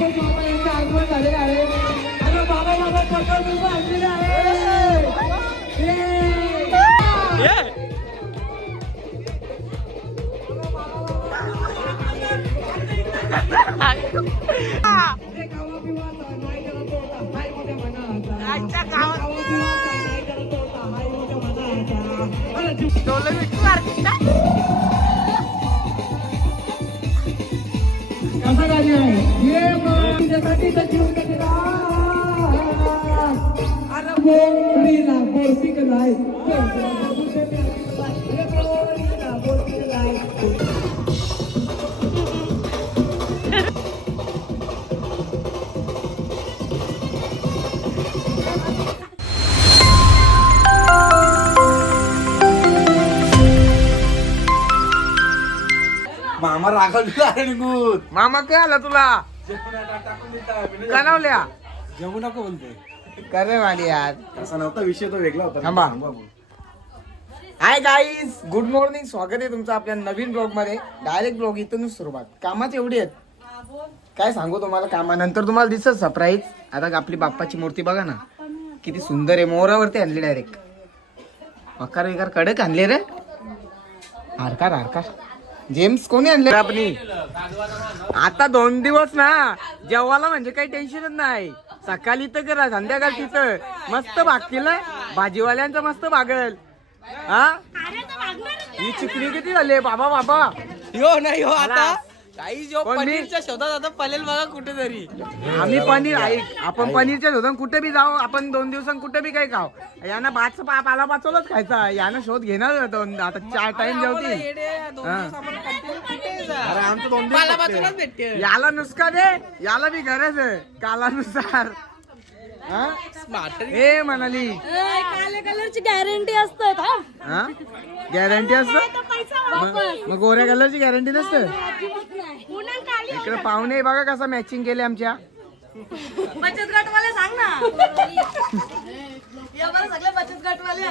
बाबा यांचं आगमन झालेलं आहे आणि बाबा पकडून आणलेलं आहे. कसं गाडी आहे हे तुझ्यासाठी जीव केला अरे बोलीला बोलती का नाही मामा रागवलेला आहे निघून. मामा काय आला तुला कळवल्या जेवू नको बोलते करे वाली यार असा नव्हता विषय, तो वेगळा होता. थांबा. Hi guys, good morning. स्वागत आहे तुमचं आपल्या नवीन ब्लॉग मध्ये. डायरेक्ट ब्लॉग इथूनच सुरुवात. कामाच एवढी आहेत काय सांगू तुम्हाला. कामानंतर तुम्हाला दिसत सरप्राईज. आता आपली बाप्पाची मूर्ती बघा ना किती सुंदर आहे. मोरावरती आणली डायरेक्ट. मकार विकार कडक आणले रे. हारकार हारकार जेम्स कोणी आणले आपली. आता 2 दिवस ना जेवायला म्हणजे काही टेन्शनच नाही. सकाळी तर करा संध्याकाळ तिथं मस्त भागतील. भाजीवाल्यांचं मस्त भागल. हा ही चिकणी किती झाली बाबा बाबा. यो नाही हो आता काही पनीरच्या शोधात आता पलेल बघा कुठेतरी. आम्ही पनीर आपण पनीरच्या शोधात कुठे बी जाऊ. आपण 2 दिवसांत कुठे बी काही खाऊ. यांना पाला पाचवलंच खायचा. यानं शोध घेणार आता 4 टाइम जेवतील. अरे आमचं 2 दिवस याला नुसका दे. याला बी गरज आहे कालानुसार. हे म्हणाली काळ्या कलरची गॅरंटी असते. हा गॅरंटी असत. मग गोऱ्या कलरची गॅरंटी नसते. इकडे पाहुणे बघा कसा मॅचिंग केले आमच्या. बचत गटवाले सांग ना. सगळे बचत गटवाले.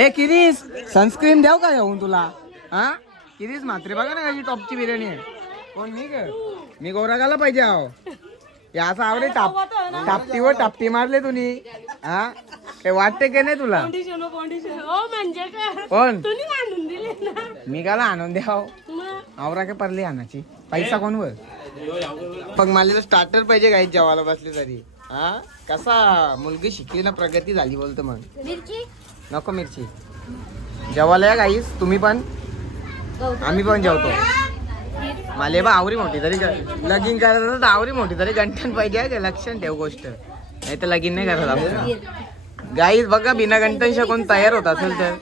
ए किरीस सनस्क्रीन द्याव का येऊन तुला. हा किरीस मात्रे बघा ना कशी टॉपची बिर्याणी आहे. कोण मी का मी गोरा गाला पाहिजे आहो. याचं आवडे टापटीवर टापटी मारले तुम्ही. हा काय वाटते की नाही तुला. कोण मी गाला आणून द्याव. आवरा काय परली आणायची पैसा कोण वर. मग मला स्टार्टर पाहिजे काही जेवायला बसले तरी. हा कसा मुलगी शिकली ना प्रगती झाली बोलतो. मग नको मिरची. जेवायला या गाईस तुम्ही पण. आम्ही पण जेवतो. मला बा आवरी मोठी तरी लगीन करायचं तर आवरी मोठी तरी गंठन पाहिजे. लक्षण ठेव गोष्ट. नाही तर लगीन नाही करत आमचं. गाईस बघा बिना गंठनशा कोण तयार होत असेल तर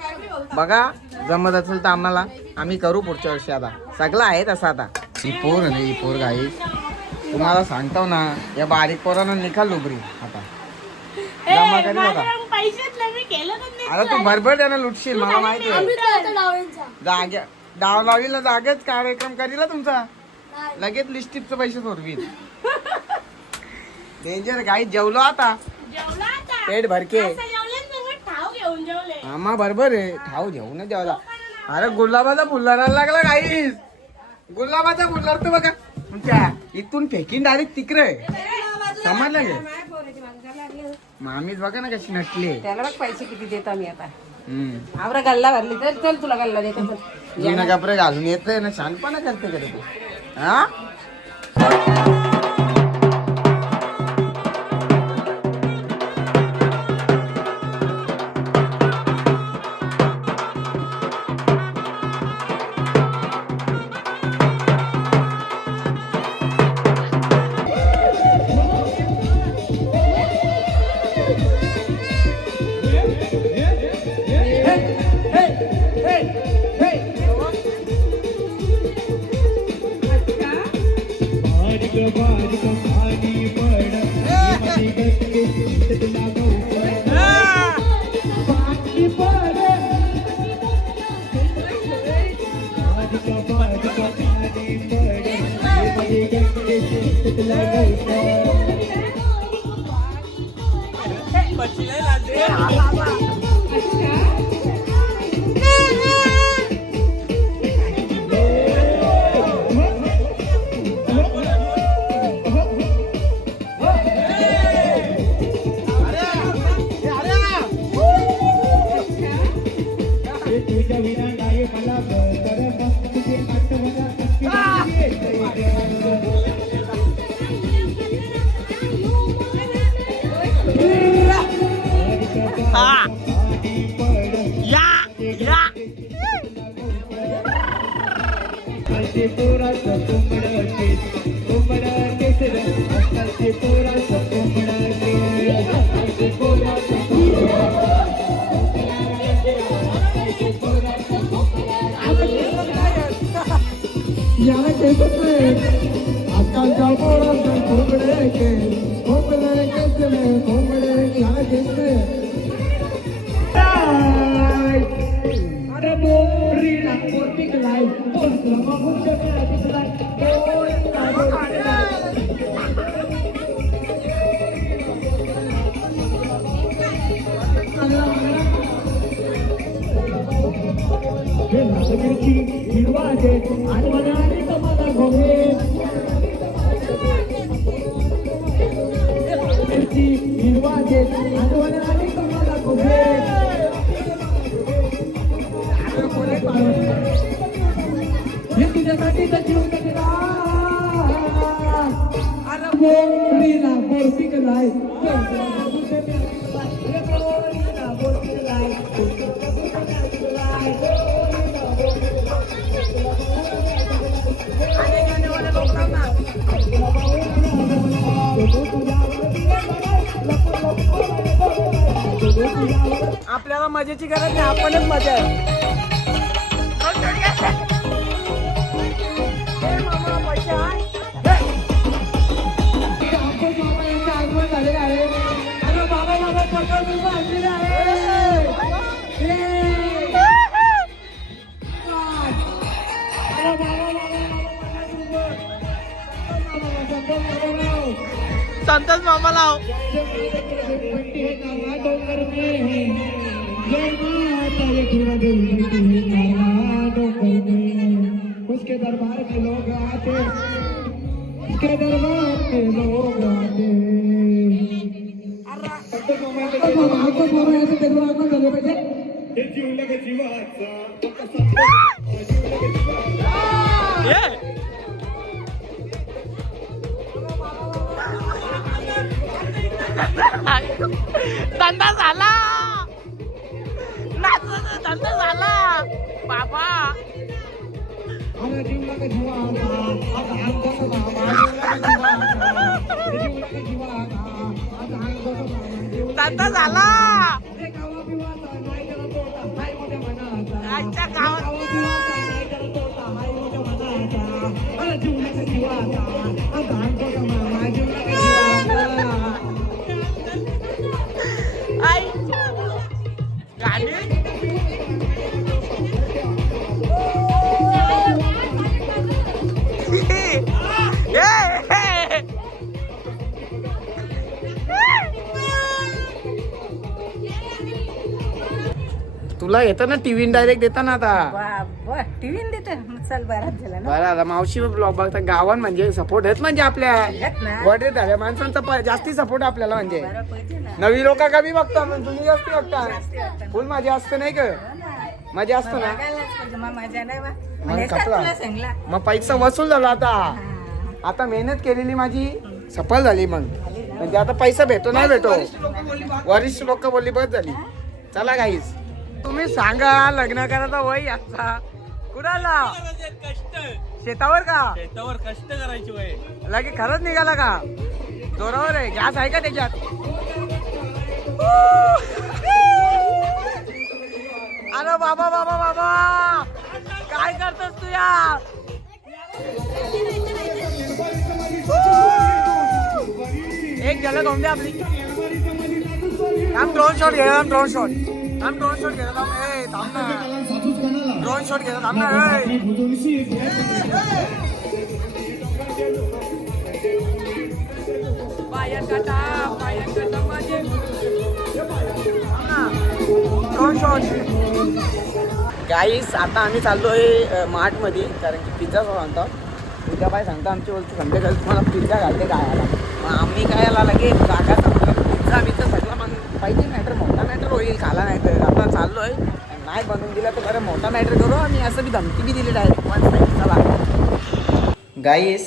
बघा. जमत असेल तर आम्हाला आम्ही करू पुढच्या वर्षी. आता सगळं आहे तसं. आता ही पोर नाही ही पोर गाईस तुम्हाला सांगतो ना. या बारीक पोरांना निकाल उभरी आता. आता तू भरभर त्यांना लुटशील मला माहिती आहे. डाव लावीला जागेच कार्यक्रम करीला तुमचा. लगेच लिस्टिपचे पैसे सोडवील. डेंजर गाई. जेवलो आता पेट भरके. आम्हा बरोबर आहे ठाव जेवून जेवला. अरे गुलाबाचा फुल्लार लागला गाईस. गुलाबाचा फुल्लार तर बघा तुमच्या इथून फेकीन डायरेक्ट तिकडे. समजलं गे मामीच बघा ना कशी नटली. त्याला बघ पैसे किती देतो आम्ही आता. आवरा गल्ला भरली तर चल तुला गल्ला देतो. जुना कपडे घालून येतोय ना. शानपणा करते का तू. हा आजकालचे पोराचं कोंबडं केस कोंबडं केस रे आजकालचे पोराचं कोंबडं केस आजकालचे पोराचं याला केसच नाही आजकालच्या पोराचं कोंबडं केस कोंबडं केस रे कोंबडं याला केस नाही अरे बोरीला पोर्टिक लाई पोर्टिला मुझे मेरा दिखला हिरवाजे आणि मनाने तुम्हाला गोवे हिरवाजे आणि मनाने तुम्हाला गोवे हे तुझ्यासाठी तर जीव गेला अरे बोरीला पोर्टिक लाई आपल्याला मजेची गरज नाही, आपणच मजा आहे. आगमन झालेलं आहे. अरे बाबा बाबा पकड तुझं आणलेलं संतोष मामा लाव. उसके दरबार में लोग आते उसके दरबार में लोग आते धंदा झाला, धंदा झाला बाबा. धंदा झाला आजच्या गावात. तुला येतं ना टीव्ही डायरेक्ट देता ना आता. टीव्ही देते चल बराच झाला ना. बरं आता मावशी ब्लॉग बघता गावात म्हणजे सपोर्ट आहेत म्हणजे आपल्या वडील झाल्या माणसांचा जास्ती सपोर्ट आपल्याला म्हणजे. बरं पाहिजे ना. नवी लोक कमी बघता पण तुम्ही जास्ती बघता. फुल मजा असते नाही का, मजा असतो ना. बघायलाच पाहिजे, मग मजा नाही बा. मग नेसतात कपला. तुला सांगला. मग पैसा वसूल झाला आता. आता मेहनत केलेली माझी सफल झाली. मग म्हणजे आता पैसा भेटो नाही भेटो, वरिष्ठ लोक बोलली बस झाली. चला गाईस तुम्ही सांगा लग्न करायचा वय आता कुणाला? शेतावर का? शेतावर कष्ट करायची वय. लगे खरंच निघाला का? जोरावर आहे. गॅस आहे का त्याच्यात? अरे बाबा बाबा बाबा काय करतोस तू यार? एक झलक होऊन दे आपली. ड्रोन शॉट घे, ड्रोन शॉट. ड्रोन शॉट घे. थांब ना, ड्रोन शॉट घे. थांब ना. पायात काटा, पायात काटा माझे. Drone shot. गाईस आता आम्ही चाललोय मार्ट मध्ये, कारण की पिझ्झा सांगतो. पिझ्झा काय सांगतो आमची बोलतो संध्याकाळी तुम्हाला पिझ्झा घालते खायला. मग आम्ही काय आला लगे काका सांगतो पिझ्झा बिझ्झा सगळं. मग पाहिजे मॅटर, मोठा मॅटर होईल. खाला नाही तर आता चाललोय. नाही बनवून दिला तर बरं मोठा मॅटर करू. आणि असं बी धमकी बी दिली डायरेक्ट. चला गाईस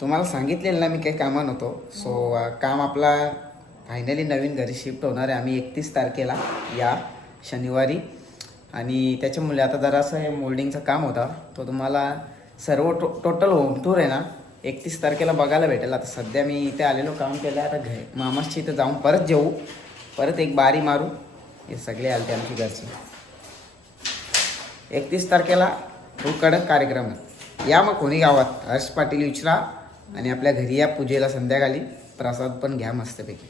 तुम्हाला सांगितलेलं ना मी काही कामात होतो. सो काम आपला फायनली नवीन घरी शिफ्ट होणार आहे आम्ही 31 तारखेला या शनिवारी. आणि त्याच्यामुळे आता जरासं हे मोल्डिंगचं काम होता तो तुम्हाला सर्व टोटल होम टूर आहे ना 31 तारखेला बघायला भेटेल. आता सध्या मी इथे आलेलो काम केलं आता मामाच्या इथं जाऊन परत जेऊ, परत एक बारी मारू. हे सगळे आलते आमची घरचे. 31 तारखेला खूप कडक कार्यक्रम आहे. या मग कोणी गावात हर्ष पाटील विचारा आणि आपल्या घरी या पूजेला संध्याकाळी प्रसाद पण घ्या मस्तपैकी.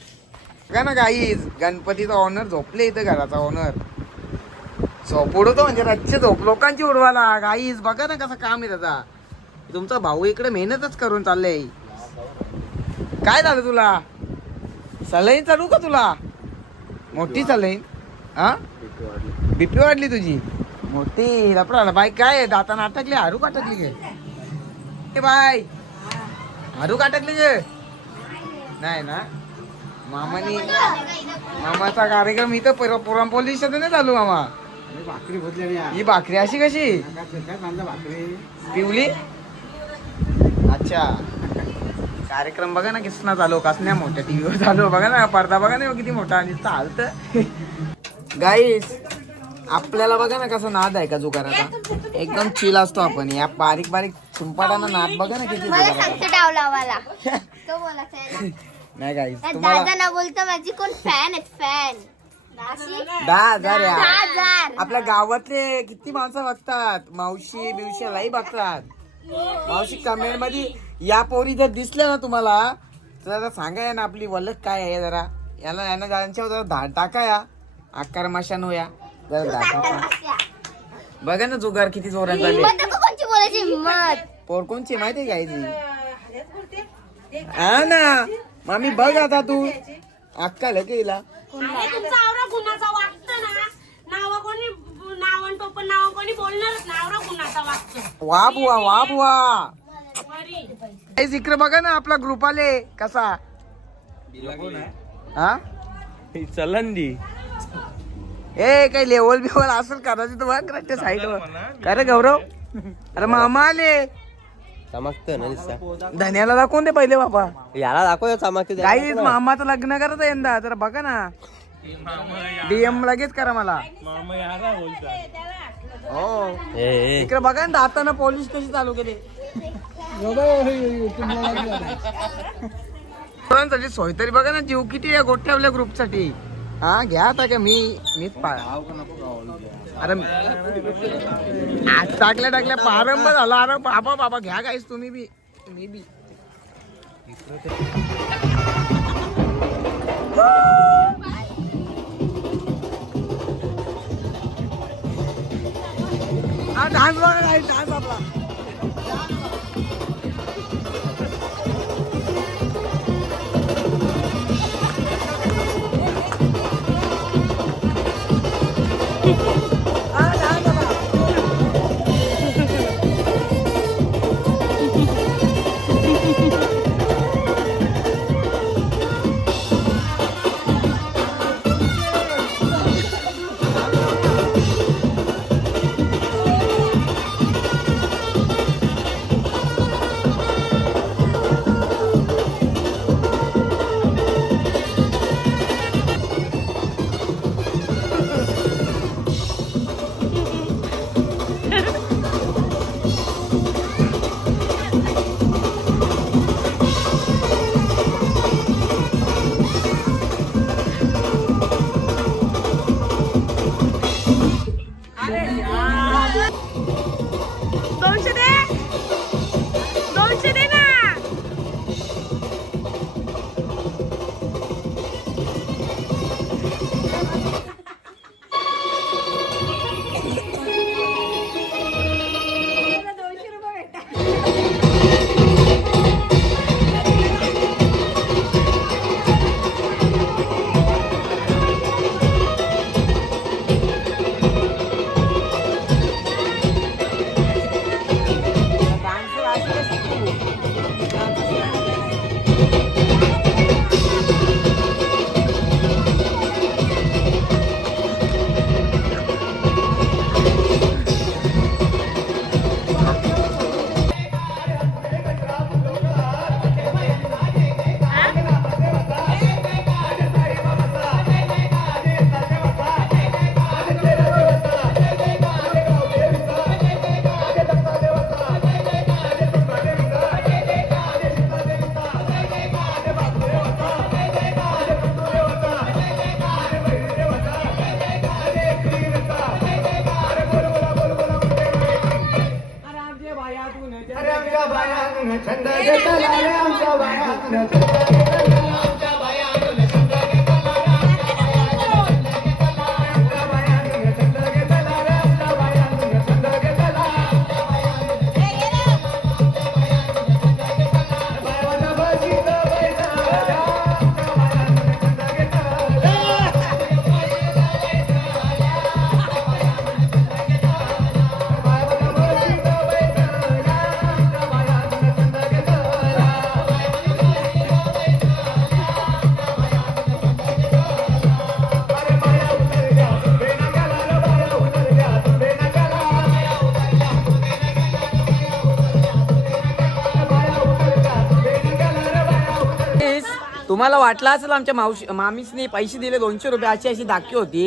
बघा ना गाईज गणपतीचा ऑनर झोपले इथं घराचा ऑनर झोप उडवतो म्हणजे रातचे झोप लोकांची उडवाला. गाईज बघा ना कसं काम आहे त्याचा. तुमचा भाऊ इकडे मेहनतच करून चाललंय. काय झालं तुला सलाईन चालू का तुला मोठी सलाईन हा बीपी वाढली तुझी मोठी लपडा बाई काय दाताना अटकली हरू अटकली गे बाय हरू अटकली गे नाही ना. मामाचा कार्यक्रम इथं पुरणपोळी नाही चालू मामा. भाकरी भरली ही भाकरी अशी कशी भाकरी पिवली. अच्छा कार्यक्रम बघा ना किसना चालू कसण्या मोठ्या टीव्हीवर चालू बघा ना पडदा बघा ना किती मोठा आणि चालत. गाईस आपल्याला बघा ना कसा नाद आहे का जुगाराचा एकदम चिल असतो आपण. या बारीक बारीक सुंपाडाना नाद बघा ना किती नाही गाईस तुम्हाला दादा ना बोलतो माझी कोण फॅन आहेत फॅन 10,000 यार. आपल्या गावातले किती माणसं बघतात मावशी बिवशी लाई बघतात. मावशी कमेंट मध्ये या पोरी जर दिसल्या ना तुम्हाला तर जरा सांगा ना आपली वलक काय आहे जरा यांना त्यांच्यावर जरा धाड टाका या आकार माशानो या जरा धाड टाका. बघा ना जुगार किती जोरात झाले. कोणची बोलायची हिम्मत पोर कोणची माहिती काय ती हा ना मामी बघ आता तू अक्काल केला तुमचा आवरा गुन्हाचा वाटतं ना नाव कोणी नाव टोपण नाव कोणी बोलणारच ना आवरा गुन्हाचा वाटतं. वा बुवा इकडे बघा ना आपला ग्रुप आले कसा हा चलंदी ए काही लेवल बिवल असेल कदाचित बघ साईड वर काय रे गौरव. अरे मामा आले चमकतं ना दिसता. धन्याला दाखवून दे पहिले बाबा याला दाखव चमकते. काही मामाचं लग्न करत यंदा जरा बघा ना डीएम लगेच करा मला. मामा याला बोलतात हो इकडे बघा ना हाताने पोलीस कशी चालू केली. पोरांसाठी सोय तरी बघा ना जीव किती या गोठ्यावल्या ग्रुपसाठी. हा घ्या आता का मीच पाळ. अरे आज टाकल्या प्रारंभ झाला. अरे बाबा घ्या गाईस तुम्ही बी मी बी. हा डान्स बघा डान्स आपला. घेतला रे आमच्या बायानं झंडा घेतला आमच्या बायानं झंडा घेतला रे आमच्या बायानं झंडा घेतला रे आमच्या बायानं झंडा घेतला बायानं बशीत बैठा तुम्हाला वाटलं असेल आमच्या मामीसने पैसे दिले 200 रुपये अशी दाखी होती.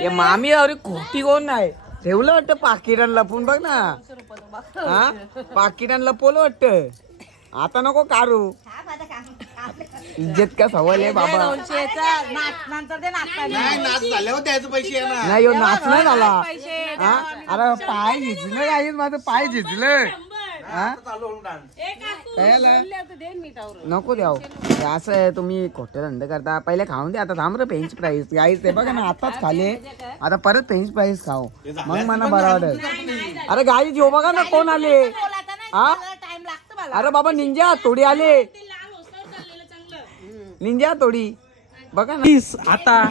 हे मामी अरे खोटी कोण नाही ठेवलं वाटतं पाकिटान लपून बघ ना. हा पाकिटान लपवलं वाटतं. आता नको कारू इज्जत का सवाल आहे बाबा. नाही नाच झाल्यावर द्यायचं पैसे येणार. नाही नाच नाही झाला. हा अरे पाय झिजलं काही माझं पाय झिजलं. हा नको द्याव असं आहे. तुम्ही खोटे धंदे करता पहिले खाऊन द्या. आता थांब रे फ्रेंच फ्राईज गाईस ते बघा ना आताच खाले आता परत फ्रेंच फ्राईज खाऊ मग मला बरं वाटत. अरे गाई जेव बघा ना कोण आले. हा अरे बाबा निंजा थोडी आले निंजा थोडी बघा ना. आता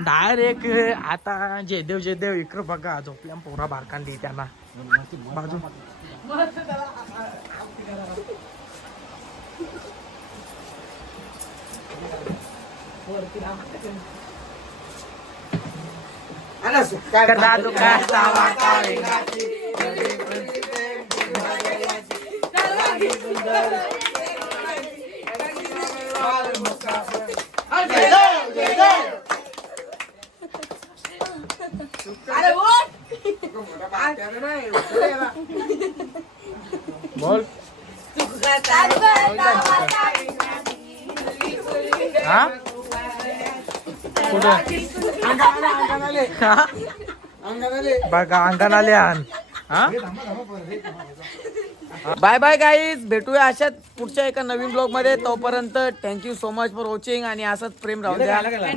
डायरेक्ट आता जयदेव इकडं बघा झोपल्या पोरा बारकांडी त्यांना बाजू बोल हा कुठं बघा अंगण आले आण. बाय बाय गाईज भेटूया अशाच पुढच्या एका नवीन ब्लॉग मध्ये. तोपर्यंत thank you so much for watching आणि असंच प्रेम राहू द्या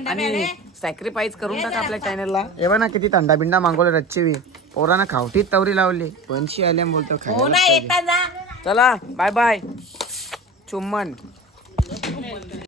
आणि सॅक्रिफाईस करून टाका आपल्या चॅनलला. एव्हा ना किती थंडा बिंडा मागवले रच्ची पोरांना खावटीत तवरी लावली 500 आल्या बोलतो खायला. चला बाय बाय चुम्मन.